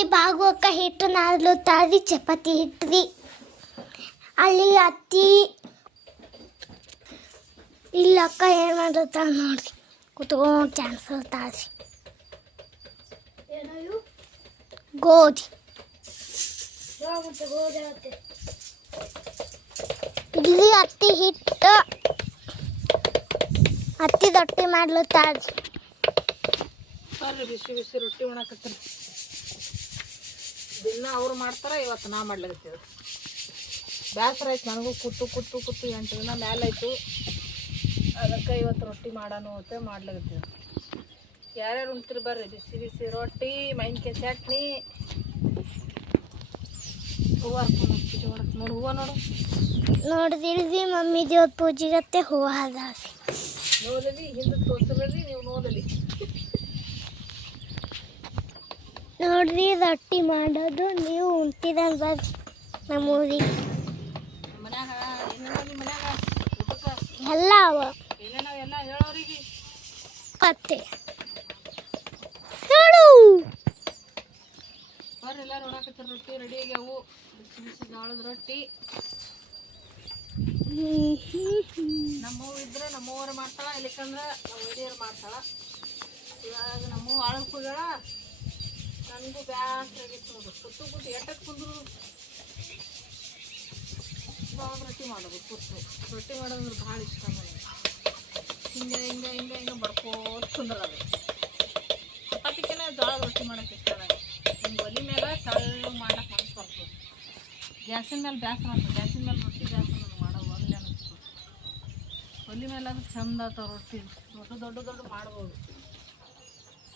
ರೊಟ್ಟಿ ಬಾಗುವಕ್ಕ ಹಿಟ್ಟು ನಾದ್ಲು ತಾಳ್ದಿ ಚಪಾತಿ ಹಿಟ್ರಿ ಅಲ್ಲಿ ಅತ್ತಿ ಇಲ್ಲ ಅಕ್ಕ ಏನು ಮಾಡಿರ್ತಾಳ ನೋಡ್ರಿ ಕುತ್ಕೊಂಡು ಚಾನ್ಸ್ ತಾಳ್ರಿ ಗೋಧಿ ಇಲ್ಲಿ ಅತ್ತಿ ಹಿಟ್ಟು ಅತ್ತಿ ರೊಟ್ಟಿ ಮಾಡ್ಲು ತಾಳ್ರಿ ಬರ್ರಿ ಬಿಸಿ ಬಿಸಿ ರೊಟ್ಟಿ ಮಾಡಕತ್ತೀನಿ ದಿನ ಅವ್ರು ಮಾಡ್ತಾರ ಇವತ್ತು ನಾ ಮಾಡ್ಲಾಗತ್ತೀವಿ ಬೇಸರ ಆಯ್ತು ನನಗೂ ಕೂತು 8 ದಿನ ಮ್ಯಾಲಾಯ್ತು ಅದಕ್ಕೆ ಇವತ್ತು ರೊಟ್ಟಿ ಮಾಡೋಣ ಅಂತ ಮಾಡ್ಲಾಗತ್ತೀವಿ ಯಾರ್ಯಾರು ಉಣ್ತೀರಿ ಬರ್ರಿ ಬಿಸಿ ಬಿಸಿ ರೊಟ್ಟಿ ಮಾವಿನಕಾಯಿ ಚಟ್ನಿ ಹೂವು ಹರ್ಕೊಂಡು ಪೂಜೆ ಮಾಡಕ್ಕೆ ನೋಡು ಹೂವು ನೋಡು ನೋಡಿದಿಲ್ವಿ ಮಮ್ಮಿ ದೇವ್ರ ಪೂಜೆಗತ್ತೆ ಹೂವು ಅದಾವೆ ನೋಡಲಿ ಹಿಂದೆ ತೋರಿಸಿದ್ರಿ ನೀವು ನೋಡಲಿ ನೋಡ್ರಿ ರೊಟ್ಟಿ ಮಾಡೋದು ನೀವು ಉಣ್ತಿರಲ್ ಬರ್ರಿ ನಮ್ಮ ಊರಿಗೆ ಮನ್ಯಾಗ ಏನೇನೋ ನಿಮ್ಮ ಮನ್ಯಾಗ ಊಟಕ್ಕೆ ಎಲ್ಲ ಅವ ಏನೇನೋ ಎಲ್ಲ ಹೇಳೋರಿಗೆ ಮತ್ತೆ ಹೇಳು ಬರ್ರಿ ಎಲ್ಲ ನೋಡಕತ್ತರ ರೊಟ್ಟಿ ರೆಡಿ ಆಗ್ಯಾವು ಬಿಸಿ ಬಿಸಿ ಜೋಳದ ರೊಟ್ಟಿ ನಮ್ಮವ್ವ ಇದ್ರೆ ನಮ್ಮವ್ವರ ಮಾಡ್ತಾಳ ಇಲ್ಲಿಕಂದ್ರೆ ನಮ್ಮ ಹಿರಿಯರು ಮಾಡ್ತಾಳ ಇವಾಗ ನಮ್ಮವ್ವ ಆಳಕ್ಕೆ ಹೋಗ್ಯಾಳ ನನಗೂ ಬ್ಯಾಸ್ರ ಆಗಿತ್ತು ನೋಡು ಕೂತು ಎಟ್ಟಕ್ಕೆ ಕುಂದ್ರು ಜೋಳದ ರೊಟ್ಟಿ ಮಾಡೋದು ಕೂತು ರೊಟ್ಟಿ ಮಾಡೋದಂದ್ರೆ ಭಾಳ ಇಷ್ಟ ನನಗೆ ಹಿಂಗೆ ಬಡ್ಕೋತ ಕುಂದ್ರದು ಚಪಾತಿಗೆನ ಜೋಳದ ರೊಟ್ಟಿ ಮಾಡೋಕೆ ಇಷ್ಟ ನನಗೆ ಹಿಂಗೆ ಒಲಿ ಮೇಲೆ ತಳ್ಳು ಮಾಡಕ್ಕೆ ಮನಸ್ಸು ಬರ್ತದೆ ಗ್ಯಾಸಿನ ಮೇಲೆ ಬ್ಯಾಸರ ಆಗ್ತದೆ ಗ್ಯಾಸಿನ ಮೇಲೆ ರೊಟ್ಟಿ ಬ್ಯಾಸರ ನನಗೆ ಮಾಡೋದು ಒಲೆ ಅನ್ನಿಸ್ತು ಒಲಿ ಮೇಲೆ ಅದು ಚಂದ ಆಗ್ತಾವ ರೊಟ್ಟಿ ದೊಡ್ಡ ಮಾಡ್ಬೋದು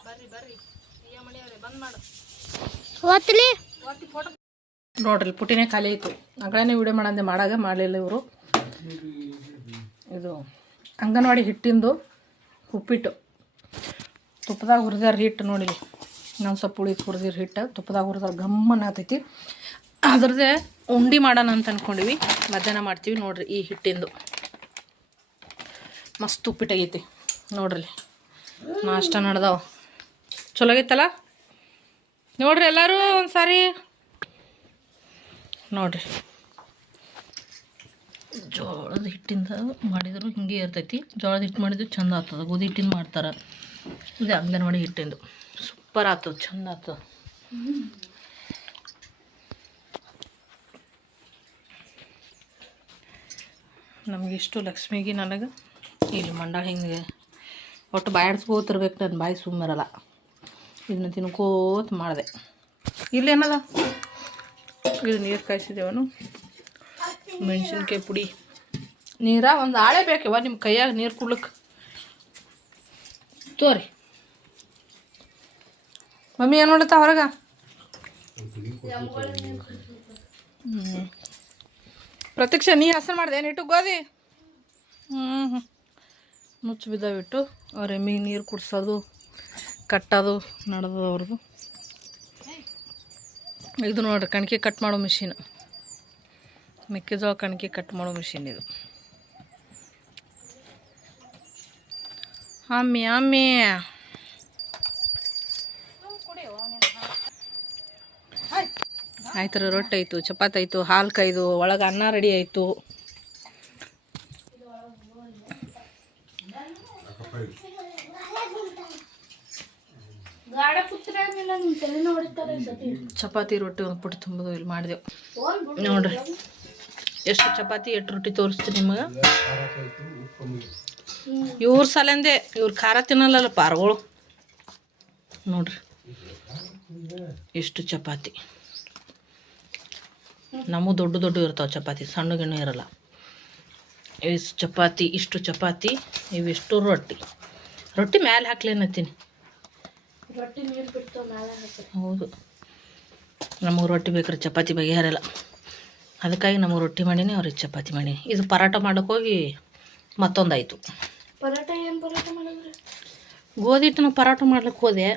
ಬರ್ರಿ ಮಣಿಯವ್ರೆ ಬಂದ್ ಮಾಡು ಒತ್ತಲಿ ಫೋಟೋ ನೋಡ್ರಿ ಪುಟಿನೇ ಖಾಲಿ ಆಯಿತು ಅಗಳೇ ವಿಡಿಯೋ ಮಾಡಂದೆ ಮಾಡಲಿಲ್ಲ ಇವರು ಇದು ಅಂಗನವಾಡಿ ಹಿಟ್ಟಿಂದು ಉಪ್ಪಿಟ್ಟು ತುಪ್ಪದಾಗ ಹುರಿದಾರ ಹಿಟ್ಟು ನೋಡಿಲಿ ನಾನು ಸ್ವಲ್ಪ ಉಳಿತು ಹುರಿದಿರ ಹಿಟ್ಟು ತುಪ್ಪದಾಗ ಹುರಿದಾರ ಗಮ್ಮನ ಆಗ್ತೈತಿ ಅದ್ರದ್ದೇ ಉಂಡೆ ಮಾಡೋಣ ಅಂತ ಅಂದ್ಕೊಂಡಿವಿ ಮಧ್ಯಾಹ್ನ ಮಾಡ್ತೀವಿ ನೋಡ್ರಿ ಈ ಹಿಟ್ಟಿಂದು ಮಸ್ತ್ ಉಪ್ಪಿಟ್ಟಾಗೈತಿ ನೋಡ್ರಿ ನಾಷ್ಟ ನಡ್ದಾವ ಚಲೋ ಆಗೈತಲ್ಲ ನೋಡ್ರಿ ಎಲ್ಲರೂ ಒಂದು ಸಾರಿ ನೋಡ್ರಿ ಜೋಳದ ಹಿಟ್ಟಿಂದ ಮಾಡಿದ್ರು ಹಿಂಗೆ ಇರ್ತೈತಿ ಜೋಳದ ಹಿಟ್ಟು ಮಾಡಿದ್ರು ಚಂದ ಆಗ್ತದೆ ಗೋಧಿ ಹಿಟ್ಟಿಂದ ಮಾಡ್ತಾರೆ ಇದು ಅಂಗನವಾಡಿ ಹಿಟ್ಟಿಂದು ಸೂಪರ್ ಆಗ್ತದೆ ಚಂದ ಆಗ್ತದೆ ನಮಗಿಷ್ಟು ಲಕ್ಷ್ಮಿಗೆ ನನಗೆ ಇಲ್ಲಿ ಮಂಡಾಳ ಹಿಂಗೆ ಒಟ್ಟು ಬಾಯಾಡ್ಸ್ಕೋತಿರ್ಬೇಕು ನನ್ನ ಬಾಯಿ ಸುಮ್ಮರಲ್ಲ ಇದನ್ನ ತಿನ್ಕೋತ ಮಾಡಿದೆ ಇಲ್ಲೇನದ ಇದು ನೀರು ಕಾಯಿಸಿದೇವನು ಮೆಣಸಿನ್ಕಾಯಿ ಪುಡಿ ನೀರ ಒಂದು ಆಳೆ ಬೇಕವ ನಿಮ್ಮ ಕೈಯಾಗ ನೀರು ಕುಡ್ಲಿಕ್ಕೆ ತೋರಿ ಮಮ್ಮಿ ಏನು ನೋಡುತ್ತಾ ಹೊರಗೆ ಪ್ರತೀಕ್ಷ ನೀ ಹಸರು ಮಾಡಿದೆ ಏನು ಇಟ್ಟು ಗೋಧಿ ಮುಚ್ಚು ಬಿದ್ದಾವಿಟ್ಟು ಅವ್ರ ಎಮ್ಮಿಗೆ ನೀರು ಕುಡ್ಸೋದು ಕಟ್ಟೋದು ನಡೆದು ಅವ್ರದ್ದು ಇದು ನೋಡ್ರಿ ಕಣ್ಕಿ ಕಟ್ ಮಾಡೋ ಮಿಷಿನ್ ಮೆಕ್ಕೆಜೋಳ ಕಣ್ಕಿ ಕಟ್ ಮಾಡೋ ಮಿಷಿನ್ ಇದು ಅಮ್ಮಿ ಆಯ್ತರ ರೊಟ್ಟಿ ಆಯಿತು ಚಪಾತಿ ಆಯಿತು ಹಾಲು ಕಾಯ್ದು ಒಳಗೆ ಅನ್ನ ರೆಡಿ ಆಯಿತು ಚಪಾತಿ ರೊಟ್ಟಿ ಒಂದು ಪುಟ್ಟಿ ತುಂಬೋದು ಇಲ್ಲಿ ಮಾಡಿದೆವು ನೋಡ್ರಿ ಎಷ್ಟು ಚಪಾತಿ ಎಷ್ಟು ರೊಟ್ಟಿ ತೋರಿಸ್ತೀನಿ ನಿಮಗೆ ಇವ್ರ ಸಲಂದೆ ಇವ್ರ ಖಾರ ತಿನ್ನಲ್ಲ ಪಾರ್ಗಳು ನೋಡ್ರಿ ಎಷ್ಟು ಚಪಾತಿ ನಮಗೂ ದೊಡ್ಡ ಇರ್ತಾವೆ ಚಪಾತಿ ಸಣ್ಣ ಗಿಣ್ಣು ಇರಲ್ಲ ಇಷ್ಟು ಚಪಾತಿ ಇವಿಷ್ಟು ರೊಟ್ಟಿ ಮ್ಯಾಲೆ ಹಾಕ್ಲೇನತ್ತೀನಿ ರೊಟ್ಟಿ ನೀರು ಬಿಟ್ಟು ಮೇಲೆ ಹೌದು ನಮಗೆ ರೊಟ್ಟಿ ಬೇಕಾದ್ರೆ ಚಪಾತಿ ಬಗೆಹರಲ್ಲ ಅದಕ್ಕಾಗಿ ನಮಗೆ ರೊಟ್ಟಿ ಮಾಡೀನಿ ಅವ್ರಿಗೆ ಚಪಾತಿ ಮಾಡೀನಿ ಇದು ಪರಾಟ ಮಾಡೋಕೆ ಹೋಗಿ ಮತ್ತೊಂದಾಯಿತು ಪರಾಟ ಏನು ಪರಾಟ ಮಾಡಿದ್ರಿ ಗೋಧಿ ಹಿಟ್ಟನ್ನು ಪರಾಟ ಮಾಡ್ಲಿಕ್ಕೆ ಹೋದೆ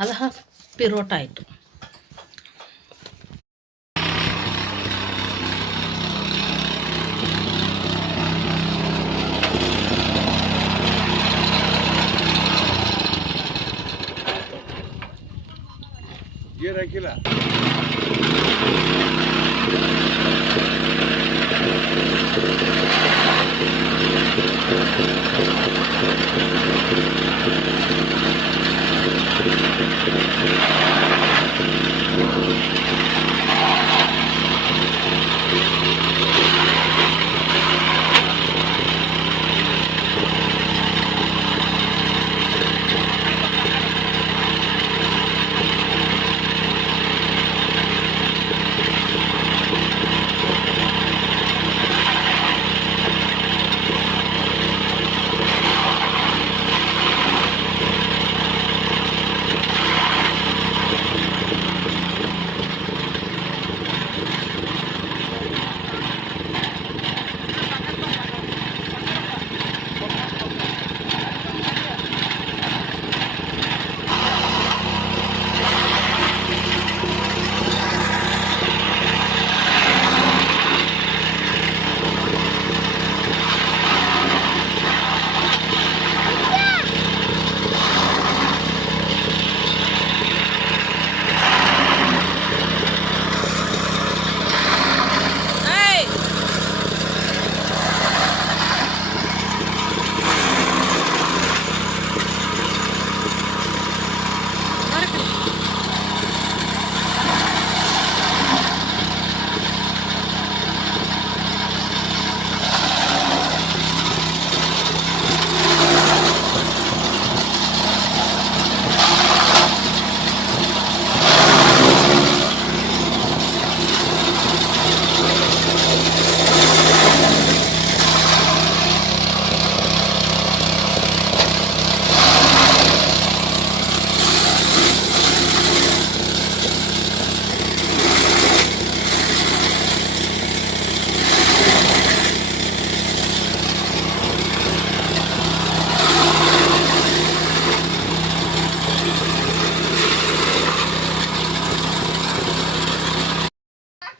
ಅದು ಪಿರೋಟ ಆಯಿತು ಗೇರ್ ಹಾಕಿಲ್ಲ.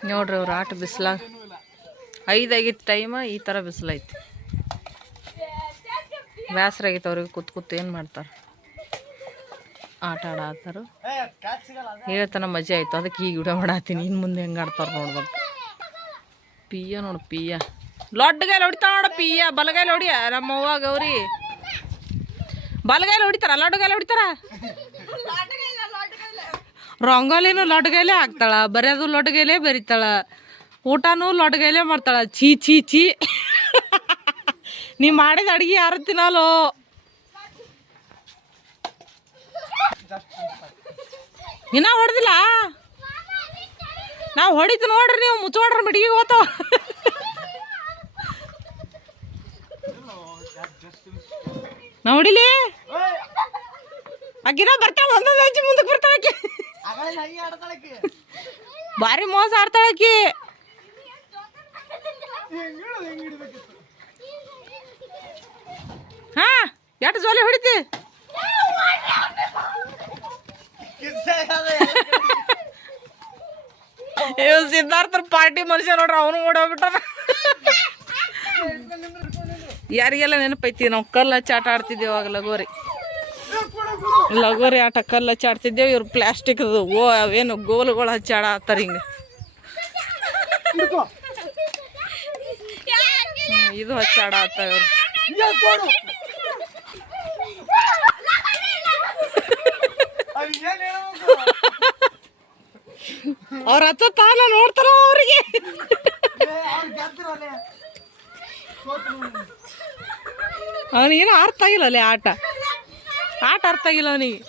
ನೋಡ್ರಿ ಅವ್ರು ಆಟ ಬಿಸಿಲಾಗ 5 ಆಗಿತ್ತು ಟೈಮ, ಈ ಥರ ಬಿಸಿಲೈತಿ. ಬೇಸರ ಆಗೈತೆ ಅವ್ರಿಗೆ ಕೂತ್ ಏನು ಮಾಡ್ತಾರೆ, ಆಟ ಆಡತ್ತಾರ. ಹೇಳ್ತಾನ ಮಜಾ ಆಯ್ತು, ಅದಕ್ಕೆ ಈಗ ವಿಡಿಯೋ ಮಾಡತ್ತೀನಿ. ಇನ್ನು ಮುಂದೆ ಹೆಂಗೆ ಆಡ್ತಾರೆ ನೋಡ್ಬೇಕು. ಪಿಯ್ಯ ನೋಡು, ಪಿಯ್ಯ ಲೊಡ್ಡಗಾಯಲ್ ಹೊಡಿತಾಳ ನೋಡ. ಪಿಯ್ಯ ಬಲಗಾಯಲ್ ಹೊಡಿಯ. ನಮ್ಮವ್ವ ಗೌರಿ ಬಲಗಾಯಲ್ ಹೊಡಿತಾರ, ಲೊಡ್ಡಗಾಯಲ್ ಹೊಡಿತಾರ. ರಂಗೋಲಿನೂ ಲೊಡ್ಗೈಲೆ ಹಾಕ್ತಾಳ, ಬರೆಯೋದು ಲೊಡ್ಗೈಲೆ ಬರಿತಾಳ, ಊಟನೂ ಲೊಡ್ಗೈಲೆ ಮಾಡ್ತಾಳ. ಚೀ ಚೀ ಚೀ ನೀ ಮಾಡಿದ ಅಡ್ಗೆ ಯಾರು ತಿನ್ನಲ್ಲೋ. ಇನ್ನ ಹೊಡೆದಿಲ್ಲ, ನಾವು ಹೊಡಿತು ನೋಡ್ರಿ. ನೀವು ಮುಚ್ಚೋಡ್ರಿ, ಮಿಡಿಗೆ ಹೋತಾವ. ನಾ ಹೊಡಿಲಿ ಆಕಿನ ಬರ್ತಾವ, ಒಂದೊಂದು ಹೆಜ್ಜೆ ಮುಂದಕ್ಕೆ ಬರ್ತಾಳಕಿ. ಭಾರಿ ಮೋಸ ಆಡ್ತಾಳಕಿ. ಹಾ ಎಷ್ಟು ಜೋಲಿ ಹೊಡಿತಿ. ಸಿದ್ಧಾರ್ಥರ ಪಾರ್ಟಿ ಮನುಷ್ಯ ನೋಡ್ರಿ, ಅವನು ಓಡೋಗ್ಬಿಟ್ಟ. ಯಾರಿಗೆಲ್ಲ ನೆನಪೈತಿ, ನಾವು ಕಲ್ಲು ಹಚ್ಚಿ ಆಟ ಆಡ್ತಿದ್ದೇವೆ ಅವಾಗ. ಲಗೋರಿ ಆಟ ಕಲ್ಲು ಹಚ್ಚಿ ಆಡ್ತಿದ್ದೇವೆ. ಇವ್ರು ಪ್ಲಾಸ್ಟಿಕ್ ಅವೇನು ಗೋಲುಗಳು ಹಚ್ಚಿ ಆಡತ್ತಾರ ಹಿಂಗೆ. ಇದು ಹಚ್ಚಿ ಆಡತ್ತಾವ ಇವ್ರು. ಅವ್ರ ಹಚ್ಚ ತಾನ ನೋಡ್ತಾರ ಅವ್ರಿಗೆ. ಅವನಿಗೇನು ಅರ್ಥ ಆಗಿಲ್ಲ ಅಲ್ಲೇ ಆಟ ಅರ್ಥ ಆಗಿಲ್ಲ ಅವನಿಗೆ.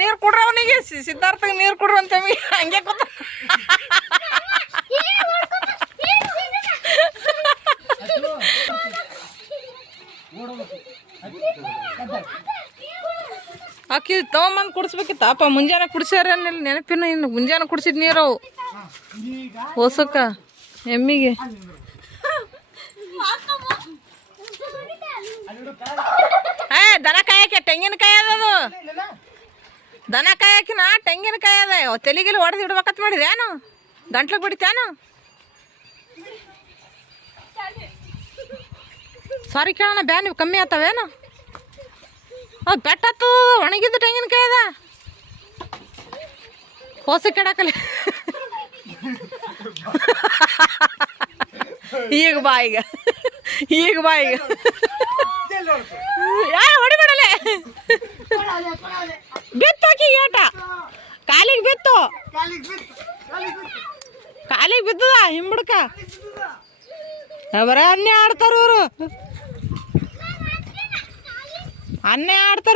ನೀರು ಕೊಡ್ರಿ ಅವನಿಗೆ, ಸಿದ್ಧಾರ್ಥಗೆ ನೀರು ಕೊಡ್ರಿ ಅಂತ ಹಂಗೆ ಕೂತ. ಆಕಿ ತಗೊಂಬಂದು ಕುಡಿಸ್ಬೇಕಿತ್ತ. ಅಪ್ಪ ಮುಂಜಾನೆ ಕುಡಿಸ್ಯಾರ ನೆನಪಿನ. ಇನ್ನು ಮುಂಜಾನೆ ಕುಡಿಸಿದ ನೀರು ಅವು ಹೊಸಕ್ಕ ಎಮ್ಮಿಗೆ. ದನ ಕಾಯಕ್ಕೆ ತೆಂಗಿನಕಾಯಿ ಅದದು. ದನ ಕಾಯಕಿನ ತೆಂಗಿನಕಾಯಿ ಅದ. ತೆಲಿಗಿಲಿ ಹೊಡೆದು ಇಡ್ಬೇಕತ್ ಮಾಡಿದೆ ಏನು, ಗಂಟ್ಲಿಗೆ ಬಿಡಿತೇನು. ಸಾರಿ ಕೇಳೋಣ ಬ್ಯಾ ನೀವು ಕಮ್ಮಿ ಆತವೇನು ಅದು ಪೆಟ್ಟತ್ತು ಒಣಗಿದ್ದು ತೆಂಗಿನಕಾಯಿ ಅದ ಹೊಸ ಕೆಡಕಲಿ ಈಗ ಬಾ ಹೊಡಿಬೇಡಲೆ ಬಿತ್ತು ಆಕಿ ಏಟ ಕಾಲಿಗೆ ಬಿತ್ತು ಕಾಲಿಗೆ ಬಿದ್ದದ ಹಿಂಬಡ್ಕ ಬರೀ ಅನ್ನೇ ಆಡ್ತಾರ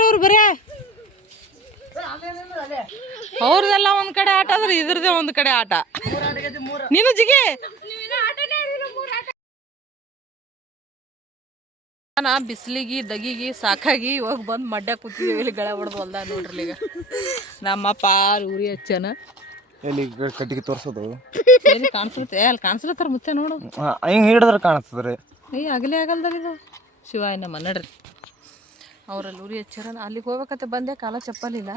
ಇವರು ಬರೀ ಅವ್ರದೆಲ್ಲ ಒಂದ್ ಕಡೆ ಆಟ ಆದ್ರೆ ಇದ್ರದೇ ಒಂದ್ ಕಡೆ ಆಟ ನೀನು ಜಿಗಿ ನಾನು ಬಿಸಿಲಿಗೆ ದಗಿಗೆ ಸಾಕಾಗಿ ಇವಾಗ ಬಂದು ಮಡ್ಡ ಕೂತಿದ್ದೀವಿ ಇಲ್ಲಿ ಗಳೆ ಹೊಡೆದು ಹೊಲ್ದ ನೋಡ್ರಿ ಈಗ ನಮ್ಮಪ್ಪ ಉರಿ ಹಚ್ಚನ ಎಲ್ಲಿ ಕಟ್ಟಿಗೆ ತೋರ್ಸೋದು ಎಲ್ಲಿ ಕಾಣಿಸುತ್ತೆ ಅಲ್ಲಿ ಕಾಣಿಸ್ಲತ್ತಾರ ಮುತ್ತೆ ನೋಡು ಹಿಂಗೆ ಹಿಡಿದ್ರೆ ಕಾಣಿಸ್ತದ್ರಿ ಆಗಲೇ ಆಗಲ್ದಲ್ಲ ಇದು ಶಿವಾಯನ ನಡ್ರಿ ಅವ್ರಲ್ಲಿ ಉರಿ ಹಚ್ಚಾರ ಅಲ್ಲಿಗೆ ಹೋಗ್ಬೇಕತ್ತೆ ಬಂದೆ ಕಾಲ ಚಪ್ಪಲಿಲ್ಲ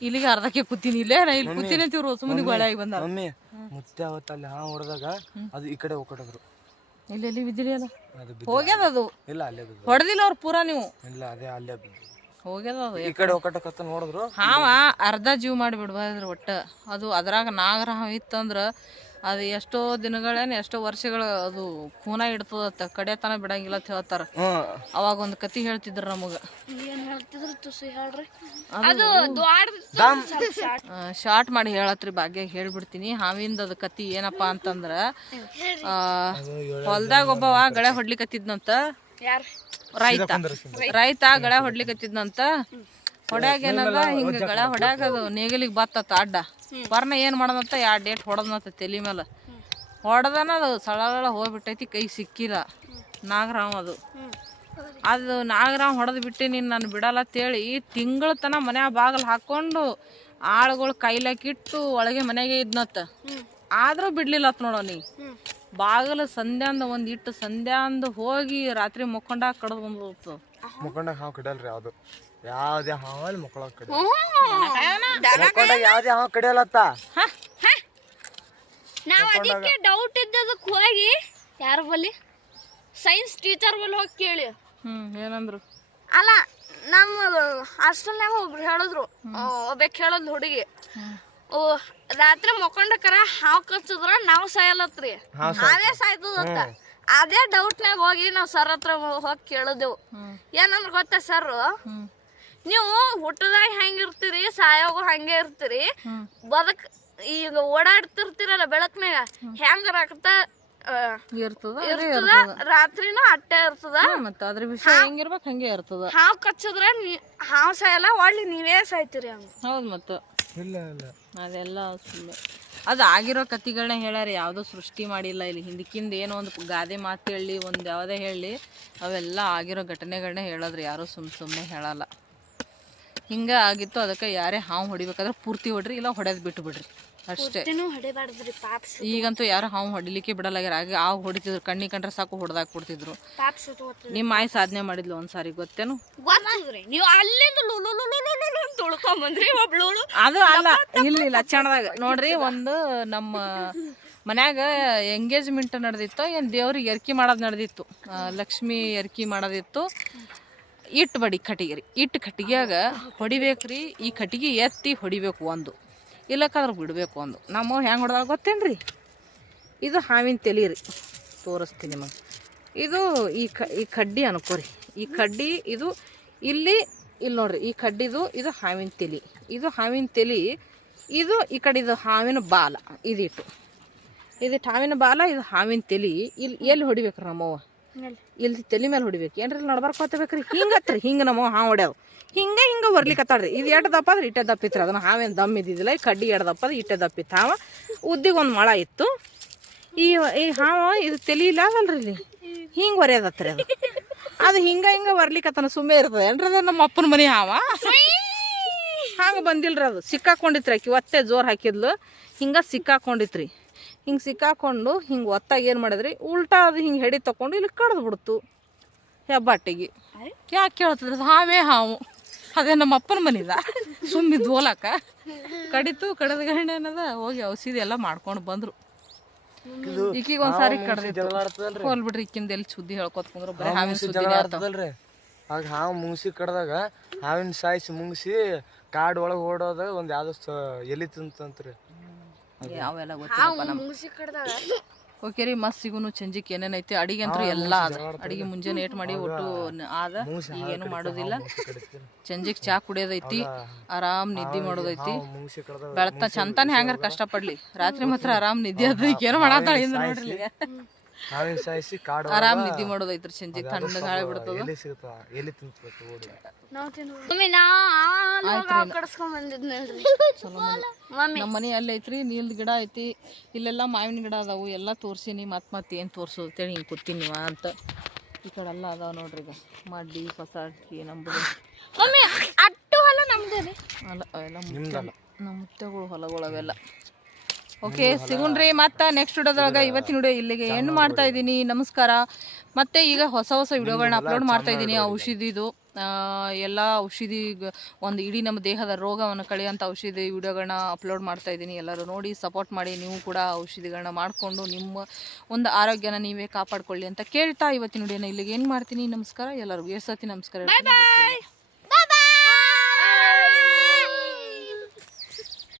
ಇಲ್ಲಿಗೆ ಅರ್ಧಕ್ಕೆ ಕೂತೀನಿ ಇಲ್ಲೇ ನಾ ಇಲ್ಲಿ ಕೂತೀನಿ ಅಂತೀವ್ರು ಹೊಸ ಮನಿಗೆ ಒಳ್ಳೆ ಆಗಿ ಬಂದ ಮಮ್ಮಿ ಮುತ್ತೆ ಅವತ್ತಲ್ಲಿ ಹೊಡೆದಾಗ ಅದು ಈ ಕಡೆ ಹೋಗ್ಕೊಟ್ಟಿದ್ರು ಇಲ್ಲಿ ಬಿದ್ದಿರಿ ಅಲ್ಲ ಹೋಗ್ಯದ ಅದು ಇಲ್ಲ ಅಲ್ಲೇ ಬಿದ್ದು ಹೊಡೆದಿಲ್ಲ ಅವ್ರು ಪೂರಾ ನೀವು ಇಲ್ಲ ಅದೇ ಅಲ್ಲೇ ಬಿದ್ದು ಹೋಗ್ಯದ ಅದು ಈ ಕಡೆ ಹೋಗ್ಕಟ್ಟಕತ್ತ ನೋಡಿದ್ರು ಹಾವ ಅರ್ಧ ಜೀವ ಮಾಡಿಬಿಡ್ಬಾರ್ದು ಒಟ್ಟು ಅದು ಅದ್ರಾಗ ನಾಗರಹಾವ ಇತ್ತಂದ್ರೆ ಅದು ಎಷ್ಟೋ ದಿನಗಳೇನು ಎಷ್ಟೋ ವರ್ಷಗಳು ಅದು ಖೂನ ಇಡ್ತದತ್ತ ಕಡೆತನ ಬಿಡಂಗಿಲ್ಲ ಅಂತ ಹೇಳ್ತಾರ ಅವಾಗ ಒಂದು ಕತಿ ಹೇಳ್ತಿದ್ರು ನಮಗೆ ಶಾರ್ಟ್ ಮಾಡಿ ಹೇಳತ್ರಿ ಭಾಗ್ಯ ಹೇಳ್ಬಿಡ್ತೀನಿ ಹಾವಿಂದ ಅದು ಕತಿ ಏನಪ್ಪಾ ಅಂತಂದ್ರ ಹೊಲ್ದಾಗ ಒಬ್ಬವ ಗಳೆ ಹೊಡ್ಲಿಕತ್ತಿದ್ನಂತ ರೈತ ಗಳೆ ಹೊಡ್ಲಿಕತ್ತಿದ್ನಂತ ಹೊಡ್ಯಾಗ ಏನದ ಹಿಂಗ ಗಳೆ ಹೊಡ್ಯಾಗ ಅದು ನೇಗಲಿಗೆ ಬತ್ತತ್ತ ಅಡ್ಡ ಬರ್ನ ಏನ್ ಮಾಡದಂತ 2 ಡೇಟ್ ಹೊಡೆದ್ನಂತ ತಲೆ ಮೇಲೆ ಹೊಡೆದನ ಅದು ಸಳ ಹೋಗ್ಬಿಟ್ಟೈತಿ ಕೈ ಸಿಕ್ಕಿಲ್ಲ ನಾಗರಾವ್ ಅದು ನಾಗರಾವ್ ಹೊಡೆದ್ ಬಿಟ್ಟು ನೀನು ನಾನು ಬಿಡಲ್ಲ ಅಂತೇಳಿ ತಿಂಗಳ ತನ ಮನ್ಯಾಗ ಬಾಗಿಲು ಹಾಕೊಂಡು ಆಳುಗಳು ಕೈಲಾಕಿಟ್ಟು ಒಳಗೆ ಮನೆಗೆ ಇದ್ನತ್ತ ಆದ್ರೂ ಬಿಡ್ಲಿಲ್ಲತ್ ನೋಡೋ ನೀ ಬಾಗಿಲು ಸಂಧ್ಯಾಂದ ಒಂದಿಟ್ಟು ಸಂಧ್ಯಾಂದ ಹೋಗಿ ರಾತ್ರಿ ಮುಕ್ಕೊಂಡಾಗ ಕಡ್ದು ಬಂದ್ಬಿಡ್ತು ಮುಕ್ಕೊಂಡಾಗ ಹಾವು ಕಡಿಯಲ್ರಿ ಯಾವ್ದು ಯಾವ್ದೇ ಹಾವಲ್ಲಿ ಮುಕ್ಕೊಳಕ್ ಯಾವ್ದೇ ಹಾವು ಕಡಿಯಲ್ಲತ್ತ ನಾವು ಅದಕ್ಕೆ ಡೌಟ್ ಇದ್ದದಕ್ಕೆ ಹೋಗಿ ಯಾರ ಬಲ್ಲಿ ಸೈನ್ಸ್ ಟೀಚರ್ ಬಲ್ಲಿ ಹೋಗಿ ಕೇಳಿ ಏನಂದ್ರು ಅಲ್ಲ ನಮ್ಮ ಹಾಸ್ಟೆಲ್ನಾಗ ಒಬ್ರು ಹೇಳಿದ್ರು ಒಬ್ಬಕ್ಕೆ ಹೇಳೋದು ಹುಡುಗಿ ರಾತ್ರಿ ಮಕ್ಕೊಂಡಕರ ಹಾವು ಕಚ್ಚಿದ್ರ ನಾವು ಸಾಯಲತ್ರಿ ಅದೇ ಸಾಯ್ತದತ್ತ ಅದೇ ಡೌಟ್ನಾಗ ಹೋಗಿ ನಾವು ಸರ್ ಹತ್ರ ಹೋಗಿ ಕೇಳಿದೆವು ಏನಂದ್ರೆ ಗೊತ್ತಾ ಸರ್ ನೀವು ಹುಟ್ಟದಾಗ ಹೆಂಗಿರ್ತೀರಿ ಸಾಯೋಗು ಹಂಗೆ ಇರ್ತೀರಿ ಬದಕ್ ಈಗ ಓಡಾಡ್ತಿರ್ತೀರಲ್ಲ ಬೆಳಕ್ನಾಗ ಹೆಂಗ ರಕ್ತ ಇರ್ತದ ರಾತ್ರಿನೂ ಅಟ್ಟೆ ಇರ್ತದ ಮತ್ತ ಅದ್ರ ವಿಷಯ ಹೆಂಗಿರ್ಬೇಕು ಹಂಗೆ ಇರ್ತದ ಹಾವು ಕಚ್ಚದ್ರ ಹಾವು ಸಾಯಲ್ಲ ಒಳ್ಳೆ ನೀವೇ ಸಾಯ್ತೀರಿ ಹಂಗ ಹೌದು ಮತ್ತ ಇಲ್ಲ ಇಲ್ಲ ಅದೆಲ್ಲ ಸುಳ್ಳು ಅದು ಆಗಿರೋ ಕತಿಗಳನ್ನ ಹೇಳ್ಯಾರ ಯಾವುದೋ ಸೃಷ್ಟಿ ಮಾಡಿಲ್ಲ ಇಲ್ಲಿ ಹಿಂದಕ್ಕಿಂದ ಏನೋ ಒಂದು ಗಾದೆ ಮಾತು ಹೇಳಿ ಒಂದು ಯಾವುದೇ ಹೇಳಿ ಅವೆಲ್ಲ ಆಗಿರೋ ಘಟನೆಗಳನ್ನ ಹೇಳೋದ್ರಿ ಯಾರೂ ಸುಮ್ಮನೆ ಹೇಳಲ್ಲ ಹಿಂಗೆ ಆಗಿತ್ತು ಅದಕ್ಕೆ ಯಾರೇ ಹಾವು ಹೊಡಿಬೇಕಾದ್ರೆ ಪೂರ್ತಿ ಹೊಡ್ರಿ ಇಲ್ಲ ಹೊಡೆದು ಬಿಟ್ಟು ಬಿಡ್ರಿ ಅಷ್ಟೇ ಈಗಂತೂ ಯಾರು ಹಾವು ಹೊಡಿಲಿಕ್ಕೆ ಬಿಡಲಾಗ್ಯಾರ ಆಗ ಹಾವು ಹೊಡಿತಿದ್ರು ಕಣ್ಣಿ ಕಂಡ್ರೆ ಸಾಕು ಹೊಡೆದಾಕ್ಬಿಡ್ತಿದ್ರು ನಿಮ್ಮ ಆಯ್ ಸಾಧನೆ ಮಾಡಿದ್ಲು ಒಂದ್ಸಾರಿ ಗೊತ್ತೇನು ಅದು ಅಲ್ಲ ಇಲ್ಲ ಚಣದಾಗ ನೋಡ್ರಿ ಒಂದು ನಮ್ಮ ಮನ್ಯಾಗ ಎಂಗೇಜ್ಮೆಂಟ್ ನಡೆದಿತ್ತು ಏನು ದೇವ್ರಿಗೆ ಎರ್ಕಿ ಮಾಡೋದು ನಡೆದಿತ್ತು ಲಕ್ಷ್ಮಿ ಎರ್ಕಿ ಮಾಡೋದಿತ್ತು ಇಟ್ಟು ಬಡಿ ಕಟ್ಟಿಗೆ ಇಟ್ಟು ಕಟ್ಟಿಗೆಯಾಗ ಹೊಡಿಬೇಕ್ರಿ ಈ ಕಟ್ಟಿಗೆ ಎತ್ತಿ ಹೊಡಿಬೇಕು ಒಂದು ಇಲ್ಲಕ್ಕಾದ್ರೆ ಬಿಡಬೇಕು ಒಂದು ನಮ್ಮ ಹೆಂಗೆ ಹೊಡೆದಾಗ ಗೊತ್ತೇನ್ರಿ ಇದು ಹಾವಿನ ತಲೆ ರೀ ತೋರಿಸ್ತೀನಿ ನಿಮಗೆ ಇದು ಈ ಕಡ್ಡಿ ಅನ್ಕೋರಿ ಈ ಕಡ್ಡಿ ಇದು ಇಲ್ಲಿ ನೋಡ್ರಿ ಈ ಕಡ್ಡಿದು ಇದು ಹಾವಿನ ತಲೆ ಇದು ಹಾವಿನ ತಲೆ ಇದು ಈ ಕಡೆ ಇದು ಹಾವಿನ ಬಾಲ ಇದಿಟ್ಟು ಇದು ಹಾವಿನ ಬಾಲ ಇದು ಹಾವಿನ ತಲೆ ಇಲ್ಲಿ ಎಲ್ಲಿ ಹೊಡಿಬೇಕ್ರಿ ನಮ್ಮವ್ವ ಇಲ್ಲಿ ತಲೆ ಮೇಲೆ ಹೊಡಿಬೇಕು ಏನ್ರಿ ನಡ್ಬರ್ಕೋತಬೇಕ್ರಿ ಹಿಂಗತ್ರಿ ಹಿಂಗೆ ನಮ್ಮವ್ವ ಹಾವು ಹೊಡ್ಯಾವ ಹಿಂಗೆ ಬರ್ಲಿಕ್ಕತ್ತಾಳ್ರಿ ಇದು ಎಟ್ಟು ದಪ್ಪ ಆದ್ರೆ ಇಟ್ಟೆ ದಪ್ಪ ಇತ್ತು ಅದನ್ನು ಹಾವೇನು ದಮ್ ಇದ್ದಿದ್ದಿಲ್ಲ ಈ ಕಡ್ಡಿ ಎಟ್ಟು ದಪ್ಪ ಇಟ್ಟೆ ದಪ್ಪ ಇತ್ತು ಹಾವ ಉದ್ದಿಗೆ ಒಂದು ಮೊಳ ಇತ್ತು ಈ ಹಾವ ಇದು ತಲೆ ಇಲ್ಲ ಅದಲ್ರಿ ಇಲ್ಲಿ ಹಿಂಗೆ ಹೊರೆಯದತ್ರಿ ಅದು ಹಿಂಗೆ ಬರ್ಲಿಕ್ಕತ್ತನ ಸುಮ್ಮನೆ ಇರ್ತದೆ ಏನ್ರಿ ಅದು ನಮ್ಮ ಅಪ್ಪನ ಮನೆ ಹಾವ ಹಂಗೆ ಬಂದಿಲ್ರಿ ಅದು ಸಿಕ್ಕಾಕೊಂಡಿತ್ರಿ ಆಕಿ ಒತ್ತೆ ಜೋರು ಹಾಕಿದ್ಲು ಹಿಂಗೆ ಸಿಕ್ಕಾಕೊಂಡಿತ್ರಿ ಹಿಂಗೆ ಸಿಕ್ಕಾಕೊಂಡು ಹಿಂಗೆ ಒತ್ತಾಗ ಏನು ಮಾಡಿದ್ರಿ ಉಲ್ಟಾ ಅದು ಹಿಂಗೆ ಹೆಡಿ ತಗೊಂಡು ಇಲ್ಲಿ ಕಡ್ದು ಬಿಡ್ತು ಹೆಬ್ಬಟ್ಟಿಗೆ ಯಾಕೆ ಕೇಳ್ತದ್ರಿ ಹಾವೇ ಹಾವು ಅದೇ ನಮ್ಮ ಅಪ್ಪನ ಮನಿದ ಸುಮ್ಮಿದ್ದು ಹೋಲಕ್ಕ ಕಡಿತು ಕಡದ ಗಂಡ ಏನದ ಹೋಗಿ ಔಷಧಿ ಎಲ್ಲ ಮಾಡ್ಕೊಂಡು ಬಂದರು ಈಕಿಗೆ ಒಂದ್ಸಾರಿ ಜಗಳ ಕಡ್ದಿತ್ತು ಆಡ್ತದಲ್ರಿ ಹೋಲ್ ಬಿಡ್ರಿ ಈಕಿಂದ ಎಲ್ಲಿ ಸುದ್ದಿ ಹೇಳ್ಕೊತ ಕುಂದ್ರ ಬರೀ ಹಾವಿನ ಮುಂಗ್ಸಿ ಸುದ್ದಿನೇ ಜಗಳ ಆತಾವ ಆಡ್ತದಲ್ರಿ ಆಗ ಹಾವು ಮುಂಗ್ಸಿ ಕಡ್ದಾಗ ಹಾವಿನ ಸಾಯಿಸಿ ಮುಂಗ್ಸಿ ಕಾಡ್ ಒಳಗೆ ಓಡೋದಾಗ ಒಂದ್ ಯಾವ್ದೋ ಎಲಿ ತಿಂತಂತ್ರಿ ಯಾವೆಲ್ಲ ಗೊತ್ತಿಲ್ಲಪ್ಪ ನಮ್ಗೆ ಮುಗಿಸಿ ಕಡ್ದಾಗ ಓಕೆ ರೀ ಮಸ್ತ್ ಸಿಗುನು ಚಂಜಿಕ್ ಏನೇನೈತಿ ಅಡಿಗೆ ಅಂತೂ ಎಲ್ಲ ಅದ ಅಡಿಗೆ ಮುಂಜಾನೆ ಏಟ್ ಮಾಡಿ ಒಟ್ಟು ಆದ ಈಗೇನು ಮಾಡೋದಿಲ್ಲ ಚಂಜಿಕ್ ಚಾ ಕುಡಿಯೋದೈತಿ ಆರಾಮ್ ನಿದ್ದೆ ಮಾಡೋದೈತಿ ಮುಂಗ್ಸಿ ಕಡ್ದಾಗ ಬೆಳತ ಚಂತಾನೆ ಹ್ಯಾಂಗಾರ ಕಷ್ಟಪಡ್ಲಿ ರಾತ್ರಿ ಮಾತ್ರ ಆರಾಮ್ ನಿದ್ದೆ ಅದ ಏನು ಮಾಡತ್ತಾಳಿಂದ ನೋಡ್ರಿ ಈಗ. ಹಾವಿನ ಸಾಯಿಸಿ ಕಾಡು ಆರಾಮ್ ನಿದ್ದೆ ಮಾಡೋದೈತ್ರಿ ಚಂಜಿಕ್ ತಣ್ಣಗ ಗಾಳಿ ಬಿಡ್ತದ ಎಲಿ ಸಿಗುತ್ತ ಎಲಿ ತಿಂತ್ಬೇಕು ಓಡಿ ಮಮ್ಮಿ ನಾ ಕಡ್ಸ್ಕೊಂಡ್ ಬಂದಿದ್ನಲ್ರಿ ಮಮ್ಮಿ ನಮ್ಮ ಮನೆ ಅಲ್ಲಿ ಐತ್ರಿ ನೀಲ್ದ ಗಿಡ ಐತಿ ಇಲ್ಲೆಲ್ಲ ಮಾವಿನ ಗಿಡ ಅದಾವು ಎಲ್ಲ ತೋರ್ಸಿನಿ ಮತ್ತೆ ಏನು ತೋರ್ಸೋದು ಅಂತೇಳಿ ಹಿಂಗೆ ಕೂತೀನಿ ಅಂತ ಈ ಕಡೆ ಎಲ್ಲ ಅದಾವ ನೋಡ್ರಿ ಈಗ ಮಡ್ಡಿ ಪಸಾಡ್ಕಿ ನಂಬುದು ಮಮ್ಮಿ ಅಟ್ಟು ಹೊಲ ನಮ್ದೇ ರೀ ಅಲ್ಲ ಅವೆಲ್ಲ ಮುತ್ತೆಲ್ಲ ನಮ್ಮ ಮುತ್ತೆಗಳು ಹೊಲಗಳು ಅವೆಲ್ಲ ಓಕೆ ಸಿಗುಣ್ರಿ ಮತ್ತೆ ನೆಕ್ಸ್ಟ್ ವಿಡಿಯೋದೊಳಗೆ ಇವತ್ತಿನ ವಿಡಿಯೋ ಇಲ್ಲಿಗೆ ಏನು ಮಾಡ್ತಾ ಇದ್ದೀನಿ ನಮಸ್ಕಾರ ಮತ್ತೆ ಈಗ ಹೊಸ ವಿಡಿಯೋಗಳನ್ನ ಅಪ್ಲೋಡ್ ಮಾಡ್ತಾ ಇದ್ದೀನಿ ಔಷಧಿದು ಎಲ್ಲ ಔಷಧಿ ಒಂದು ಇಡೀ ನಮ್ಮ ದೇಹದ ರೋಗವನ್ನು ಕಳೆಯೋಂಥ ಔಷಧಿ ವಿಡಿಯೋಗಳನ್ನ ಅಪ್ಲೋಡ್ ಮಾಡ್ತಾ ಇದ್ದೀನಿ ಎಲ್ಲರೂ ನೋಡಿ ಸಪೋರ್ಟ್ ಮಾಡಿ ನೀವು ಕೂಡ ಔಷಧಿಗಳನ್ನ ಮಾಡಿಕೊಂಡು ನಿಮ್ಮ ಒಂದು ಆರೋಗ್ಯನ ನೀವೇ ಕಾಪಾಡ್ಕೊಳ್ಳಿ ಅಂತ ಕೇಳ್ತಾ ಇವತ್ತಿನ ವಿಡಿಯೋನ ಇಲ್ಲಿಗೆ ಏನು ಮಾಡ್ತೀನಿ ನಮಸ್ಕಾರ ಎಲ್ಲರಿಗೂ ಎಷ್ಟು ಸತಿ ನಮಸ್ಕಾರ